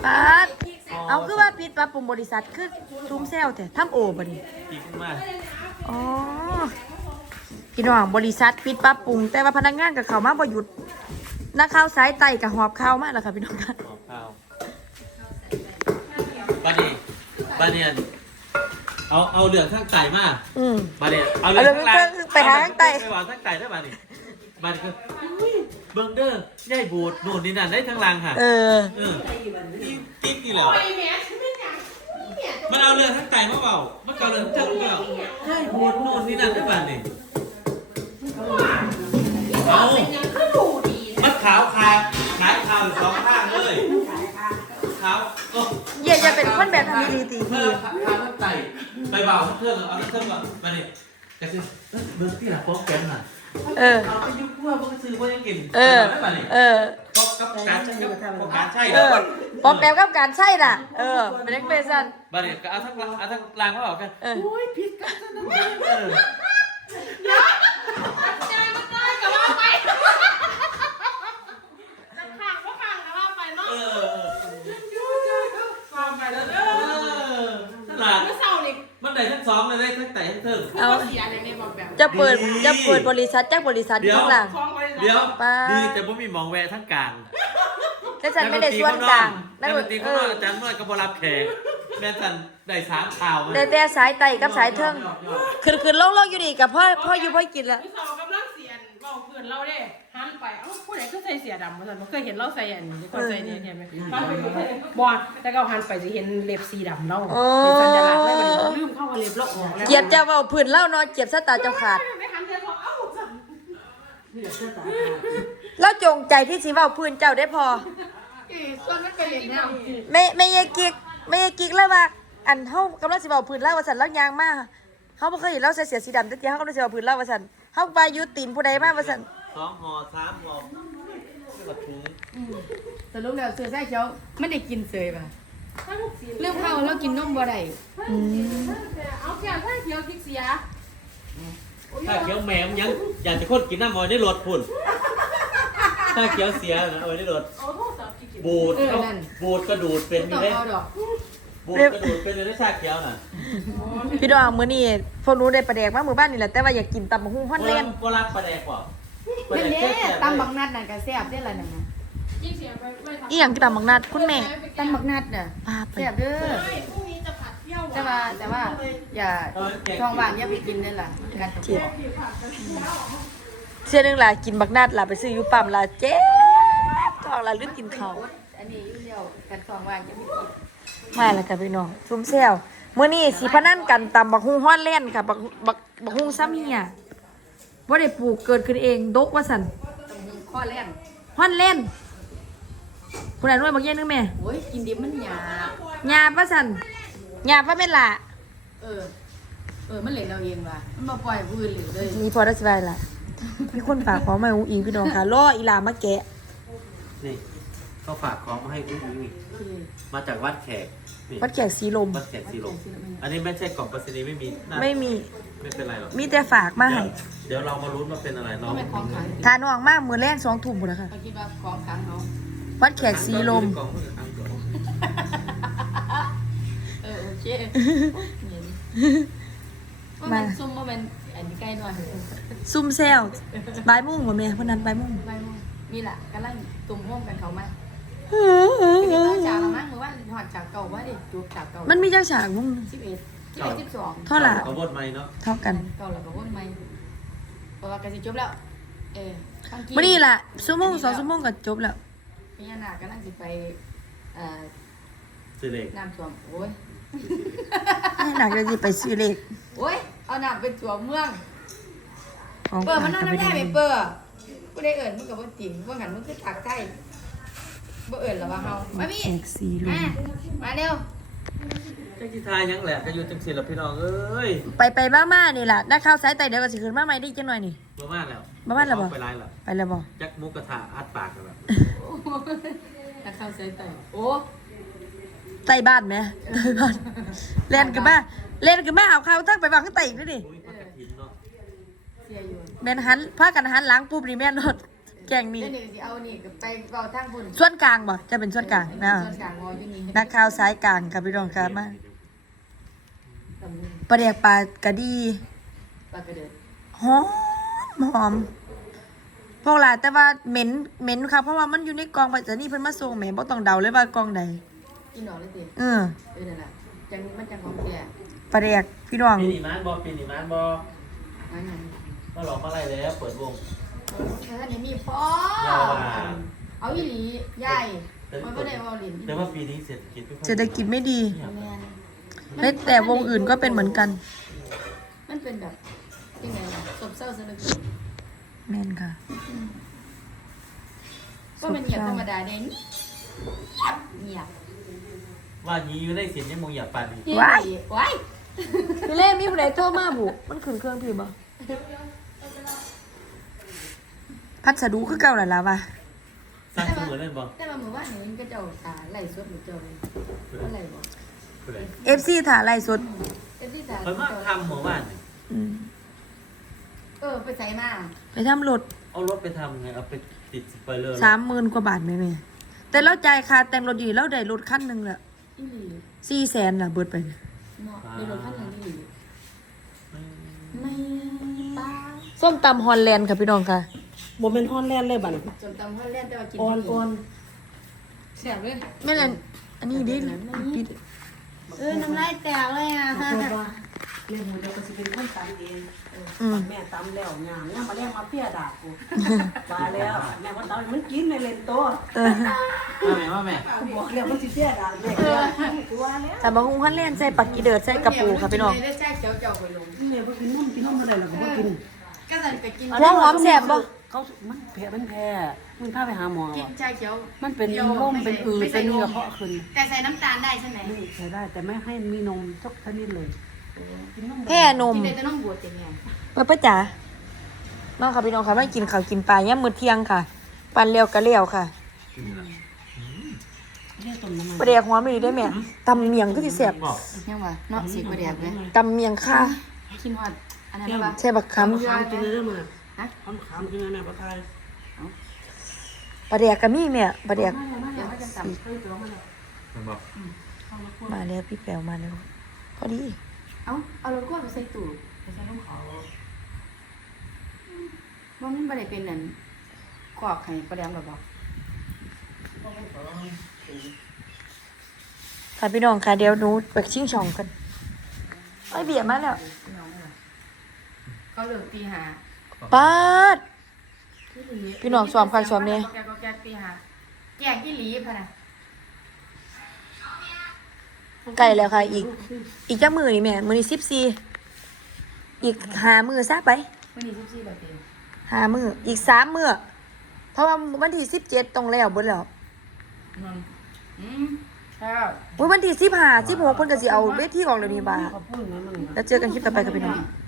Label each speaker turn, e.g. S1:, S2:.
S1: ป๊าดเอาคือว่าปิดปรับปรุงบริษัทคือซุ้มเซลแต่ทำโอบ่นี่
S2: ปีขึ้นมา
S1: อ๋อพี่น้องบริษัทปิดปรับปรุงแต่ว่าพนักงานกับเขามาบ่หยุดนักข่าวสายไต่กับหอบข่าวมากแล้วค่ะพี่น้องค่ะ
S2: หอมข้าวบาเนียบาเนียนเอาเหลืองข้างไต่มาบาเนียเอาเหลืองข้างล่างไปหาข้างไต่ไปวางข้างไต่ได้บาเนียบาเนียคือเบิ้งเด้อย่ายบูดโน่นนี่นั่นได้ทั้งล่างค่ะกิ๊กนี่แหละมันเอาเรือทั้งไต่มาเปล่ามันเอาเรือทั้งเปล่าย่ายบูดโน่นนี่นั่นได้บาเนียเอามันขาวขาขายขาวอยู่สองข้างเลยขาว
S1: เย่จะเป็นคนแบบทำดีตีที
S2: ขาวทั้งไต่ไปเบาทั้งเครื่องเอาทั้งเครื่องก่อนบาเนียกระซิบเบิ้งที่หลังโป๊กแกนน่ะเอาไปยุบว่ามันซื้อว่ายังกินได้ป่ะนี่ป๊อกกับการใช่ป๊อกการใช่
S1: ป๊อกแปมกับการใช่น่ะเป็นเล็กเบสัน
S2: บ้านนี่ก็เอาทั้งรางมาบอกกันโอ้ยผิดกันซะนะ
S3: เดี๋ยวใจมันได้กับว่าไปจะขังก็ขังกับว่าไปเนาะฟังไปแล้ว
S2: ตลาด
S3: เมื่อเช้านี่
S2: มันได้ทั้งสองเลยได้ทั้งแต่ทั้งเทิง
S3: เอาเสียอะไรในบอกแบบ
S1: จะเปิดบริษัทบริษัทข้างหลัง
S2: เดี๋ยวดีแต่ผมมีมองแวะทั้งกลาง
S1: แต่ฉันไม่ได้ส่วนกลาง
S2: นั่นเป็นตีข้างนอกอาจารย์เมื่อกับบรับแขกแม่ฉันได้3ข่าว
S1: แต่สายไตกับสายเทิงคือโลกอยู่ดีกับพ่ออยู่พ่อกินแล้ว
S3: พี่สาวกำลังเสียนเบาเพื่อนเราเด้หันไปเอ้าผู้ใดก็ใส่เสียดำมาสั่นมันเคยเห็นเราใส่อันนี้ก็ใส่เนี่ยเห็นไหมหันไปบอลแต่ก็หันไปจะเห็นเล็บสีดำเราเป็นสัญลักษณ์เลยมันลืมเข้ามาเล็บเราออกแล้ว
S1: เกียบจะเบาพื้นเล่านอนเกียบสตาเจ้าขาดแล้วจงใจที่สิเบาพื้นเจ้าได้พอ
S3: ส่วนนั้นก็เห็นแล้ว
S1: ไม่ยกิกเลยว่าอันเฮากำลังสิเบาพื้นเล่าว่าสันแล้วยางมากเขาบ่เคยเห็นเราใส่เสียสีดำแต่เดียวเขากำลังสิเบาพื้นเล่าว่าสันเขาไปยุตินผู้ใดมากว่าสัน
S2: 2 ห่อ 3 ห่อกับถุง
S3: สรุปแล้วเสือไส้เขียวไม่ได้กินเสยป่ะเรื่องข้าวเรากินนมบ่ได้เอาเขียวไส้เขียวกิ๊กเสีย
S2: ถ้าเขียวแหมมยังอยากจะคนกินน้ำมอยได้รถพุ่นถ้าเขียวเสียนะเอาไว้ได้รถบูดกระดูดเป็นอยู่ได้บูดกระดูดเป็นอยู่ได้ชาเขียวน่ะ
S1: พี่น้องมื้อนี้พวกหนูได้ปลาแดกมามื้อบ้านนี่แหละแต่ว่าอยากกินตำบักหุ่งฮ้อนเล่น
S2: บ่รักปลาแดกบ่
S3: เป็นเด้ตำบักนัดน่ะก็แซ่บได้ล่ะนั่นน่ะ
S1: อีหยังตำบักนัดคุณแม่
S3: ตำบักนัดน่ะแซ่บเด้อพรุ่งนี้จะผัดเที่ยวแต่ว่าอย่าช่องว่างอย่าไปกินนั่นล่ะกันเที่ยว
S1: เชื่อนึงล่ะกินบักนัดล่ะไปซื้ออยู่ปั๊มล่ะเจ๊ท้องล่ะลืมกินข้าว
S3: อันนี้อยู่เดียวกันช่องว่างอย่าไปกิน
S1: มาแล้วค่ะพี่น้องซุ่มแซวมื้อนี้สิพนันกันตำบักหุ่งฮ้อนเล่นค่ะบักหุ่งซ้ำเฮียบ่ได้ปลูกเกิดขึ้นเองดกว่าซั่น
S3: ข้อเล่น
S1: ฮ้อนเล่นผู้ใดรวยบักเย็นนึงแม่
S3: โอ้ยกินดิบมันหยา
S1: บว่าซั่นหยาบว่าแม่นล่ะ
S3: มันเหลวเราเองว่ะมันมาปล่อยผู้อื่นเหลวเลย
S1: นี่พอได้สบายล่ะมีคนฝากของมาอุ้งอิงพี่น้องค่ะรออีหลามาแกะ
S2: นี่เขาฝากของมาให้อุ้งอิงมาจากวัดแขก
S1: วัดแขกสีลม
S2: วัดแขกสีลมอันนี้ไม่ใช่กล่องไปรษณีย์ไม่เป็นไรหรอก
S1: มีแต่ฝากมาให้
S2: เดี๋ยวเรามาลุ้นว่าเป็นอะไรเนาะ
S1: ทานออกมากมื้อแรก2 ทุ่มพุ่นล่ะค่ะ
S3: คิดว่าของขังเนาะ
S1: วัดแขกสีลม
S3: โอเคมาซุ่มมาเป็นอันนี้ใกล้หน่อย
S1: ซุ่มแซวบ่ายโมงบ่แม่เพิ่นนั้นบ่ายโมง
S3: นี่แหละกำลังตุ่มห้อมกันเขามามีตั้งฉากละมั้งเมื่อวานหอดฉากเก่าว่าดิจูบฉากเก่า
S1: มันมีจังฉากมึง
S3: 11 12
S1: เท่าไหร่
S2: ก็วนใหม่เนาะ
S1: เท่ากัน
S3: เก่าแล้วก็วนใหม่เพราะว่าก็สิจบแล้ว
S1: มื้อนี้ล่ะชั่วโมง2 ชั่วโมงก็จบแล้ว
S3: พญานาคกำลังสิไป
S2: ซื้อเลข
S3: น้ำท่วมโอ้ย
S1: พญานาคจะสิไปซื้อเลข
S3: โอ้ยเอาน้ำไปท่วมเมืองเปิดมันนอนน้ำแย่ไปเปิดกูได้เอิญมึงกับว่าติ่งว่าหันมึงคือถักใกล้บ่เอิญหรอวะเฮามาพี่มาเร็ว
S2: จังสิทายยังแหละก็อยู่จังสิล่ะพี่น้องเอ้ย
S1: ไปมานี่ล่ะนักข่าวสายไต่เดี๋ยวก็สิขึ้นมาใหม่ได้จังหน่อยนี่
S2: มาแล้ว
S1: บ่
S2: ไปไลฟ์แล้ว
S1: ไปแล้วบ่
S2: จักมุกกระทะอัดปากกันแล้ว
S3: นักข่าวสายไต่โอ้
S1: ไต่บ้านแม่ไต่บ้านเล่นกันมาเอาข่าวทั้งไปวางข้างใต้อีกด้วยดิแม่นหันพากันหันหลังปุ๊บนี่แม่นรถแกกงมี
S4: เดี๋ยวนี้สิเอานี่ไปเว้าทางพุ่น
S1: ส่วนกลางบ่จะเป็นส่วนกลางนะ
S4: ส่วนกลางวออยู่นี่
S1: นักข่าวสายกลางค่ะพี่น้องค่ะมาปลาแดกปลากระดี
S4: ปลากระเดิด
S1: หอมหอมพวกหลานแต่ว่าเหม็นค่ะเพราะว่ามันอยู่ในกองไปจะนี่เพิ่นมาส่งแหม่บ่ต้องเดาเลยว่ากองใด
S4: กินหนอเลยสิ
S1: เออ
S4: นั่นล่ะจังมันจังของแก่
S1: ปลาแดกพี่น้อง
S2: ปีนี้มานบอปีนี้มานบอ
S4: อันนั้น
S2: มาหลอกมาอะไรแล้วเปิดวง
S4: เธอนี่มีพ่อ
S2: อย่าว่า
S4: เอาอีหลีใหญ่มันบ่ได้เอาลิ้น
S2: แต่ว่าปีนี้เศรษฐกิจไม่ค่อย
S1: เศรษฐกิจไม่ดี
S4: แม่น
S1: เฮ้ยแต่วงอื่นก็เป็นเหมือนกัน
S4: มันเป็นแบบยังไงล่ะซบเซาซะเหลือเกิน
S1: แม่นค่ะ
S4: ก็มันเงียบธรรมดาได้เงียบ
S2: ว่ายีอยู่ได้เสียงยังมองอย่าปานนี้
S1: ว้าย
S4: ว้าย
S1: พี่เล่มีผู้ใดโทรมาบุมันขึ้นเครื่องพี่บ่พัสดุคือเก่าแล้วล่ะว่ะ
S2: สร้างเสมอเล่นบอ
S4: แต่ว่ามื้อวานนี้ก็เจ้าตาไหลสดหรือเจ้าอะไรบ่
S1: FC ถ่าไล่สด
S4: เอ็ดดี้ตา
S2: เพิ่นมาทำหมู่บ้านนี่
S1: อืม
S4: ไปใส่มา
S1: ไปทำรถ
S2: เอารถไปทำไงเอาไปติดสปอยเลอร์
S1: 30,000 กว่าบาทแม่แต่เราจ่ายค่าแต่งรถอยู่แล้วได้รถคันหนึงละ
S4: อีหลี
S1: 400,000ล่ะเบิดไป
S4: เนาะในรถคันนั้นอีหลีไม่ป้า
S1: ส้มตำฮอลแลนด์ค่ะพี่น้องค่ะ
S3: บ่แม่นฮอนแลนด์เลยบัดนี้
S4: จนตำฮอลแลนด์แต่ว่ากิน
S3: อ่อนแซ่บเลย
S1: แม่นอันนี้ดิปิด
S4: น้ำลายแตกเลยอ่ะ
S3: ขอโทษว่าแม่หมูเดี๋ยวก็สิเป็นคนตำเอง
S1: อืม
S3: แม่ตำแล้วย่างมาแล้งมาเพี้ยด่ากูมาแล้วแม่ว่าตำมันกินในเลนโต
S1: เออ
S2: ว่าแม่
S3: บอกแล้วมันสิเพี้ยด่าแม่กูว่าแล้ว
S1: แต่บางฮุงฮอลแลนด์ใส่ปักกีเดิร์ดใส่กระปูค่ะพี่น้อง
S4: ได้แจ้งเจ้าไปลง
S3: แม่บ่กินนมบ่ได้หรอกบ่กิน
S4: ก็สั่นไปกิน
S1: หัวหอมแซ่บบ่
S3: เขามันแพ้มันมึงพาไปหาหมอ
S4: กินชาเขียว
S3: มันเป็นร่มเป็นอืดเป็นกระเพาะขึ้น
S4: แต่ใส่น้ำตาลได้ใช่ไหม
S3: ไม่ใช้ได้แต่ไม่ให้มีนมสักชนิดเลยกินนม
S1: แค่นม
S4: กินได้แต่น้องบวชแต่เนี่ย
S1: มาป้าจ๋ามาค่ะพี่น้องค่ะมากินข้าวกินปลาย่ามมื้อเที่ยงค่ะปันเลี้ยวกะเลี้ยวค่ะ
S3: เรียกต้มน้ำมัน
S1: ปลาแดกหัวไม่ดีได้แม่ตำเมียงก็สิแซ่บ
S2: บอก
S4: ยังวะเนาะสีกระเดียบไหม
S1: ตำเมียงค่ะ
S4: กินฮอดอันนั้นปะ
S1: ใช่บักค
S3: ขามกินเลยได้มั้ย
S4: ฮะ
S3: ขามกินเลยแม่ปลาไทย
S1: ำปลาแดกก็มีแม่ปลาแดก
S4: เดี๋ยวเขาจะสั่ง
S2: มันบอก
S1: มาแล้วพี่แป๋วมาแล้วพอดี
S4: เอารถกวนไปใส่ตู้ไปใส่น้ำขาวว่ามันไม่ได้เป็นนั่นกรอกไข่ประเดี๋ยวหรอบอก
S1: ค่ะพี่น้องค่ะเดี๋ยวหนูไปชิงช่องกันไอ้ยเบียร์มาแล้ว
S4: เขาเลิกตีหา
S1: ปาด พี่น้องซ้อมค่ะซ้อมเนี่ย
S4: แกก็แกตีหาแกงอีหลีพะนะ
S1: ใกล้แล้วค่ะ อีกจักมือนี่แม่มือนี่14อีก5มือซะไป
S4: วันนี้14แบบเดียว
S1: 5มืออีก3มือเพราะว่าวันที่17ต้องแล้วเบิดแล้ว
S4: ครับ
S1: อุ๊ยวันที่15 16เพิ่นก็สิเอาเวทีออกแล้วนี่บ่า
S3: ขอบคุณนะมัน
S1: แล้วเจอกันคลิปต่อไปกับพี่น้อง
S4: บ